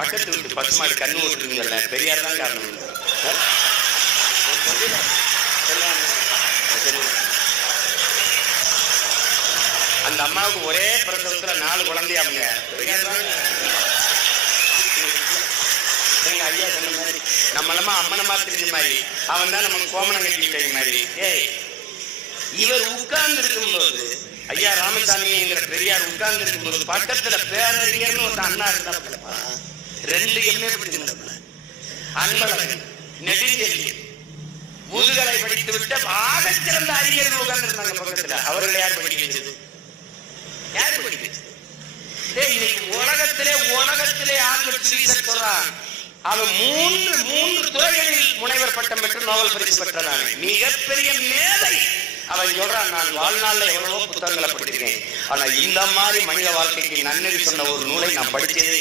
பக்கத்து விட்டு பசுமாடு கண்ணு ஓட்டுருங்கல்ல, பெரியார் தான் காரணம். அந்த அம்மாவுக்கு ஒரே பிரசவத்துல 4 குழந்தையாங்க. பெரியார் தான். எங்க ஐயா சொன்ன மாதிரி நம்மளமா அம்மனமா தெரிஞ்ச மாதிரி அவன் தான் நமக்கு கோமணம் கட்டிக்கிட்ட மாதிரி. இவர் உட்கார்ந்து இருக்கும் போது, ஐயா ராமசாமிங்கிற பெரியார் உட்கார்ந்து இருக்கும் போது பக்கத்துல பேரறிஞர்னு ஒரு அண்ணா இருந்தா 2 எம்ஏ படிச்சிருந்தாப்புல, அன்பழகன், நெடுஞ்செழியன், முதுகலை படித்து விட்ட ஆகச் சிறந்த அறிஞர்கள் உட்கார்ந்து இருந்தாங்க பக்கத்துல. அவர்களை யார் படிக்க வச்சது? யார் படிக்க வச்சது? இன்னைக்கு உலகத்திலே ஆங்கில சொல்றான். அவன் 3 துறைகளில் முனைவர் பட்டம் பெற்று நோபல் பரிசு பெற்றதான மிகப்பெரிய மேதை. அவன் சொல்றான், நான் வாழ்நாள்ல எவ்வளவோ புத்தகங்களை படிச்சிருக்கேன், ஆனா இந்த மாதிரி மனித வாழ்க்கைக்கு நன்னெறி சொன்ன ஒரு நூலை நான் படிச்சதே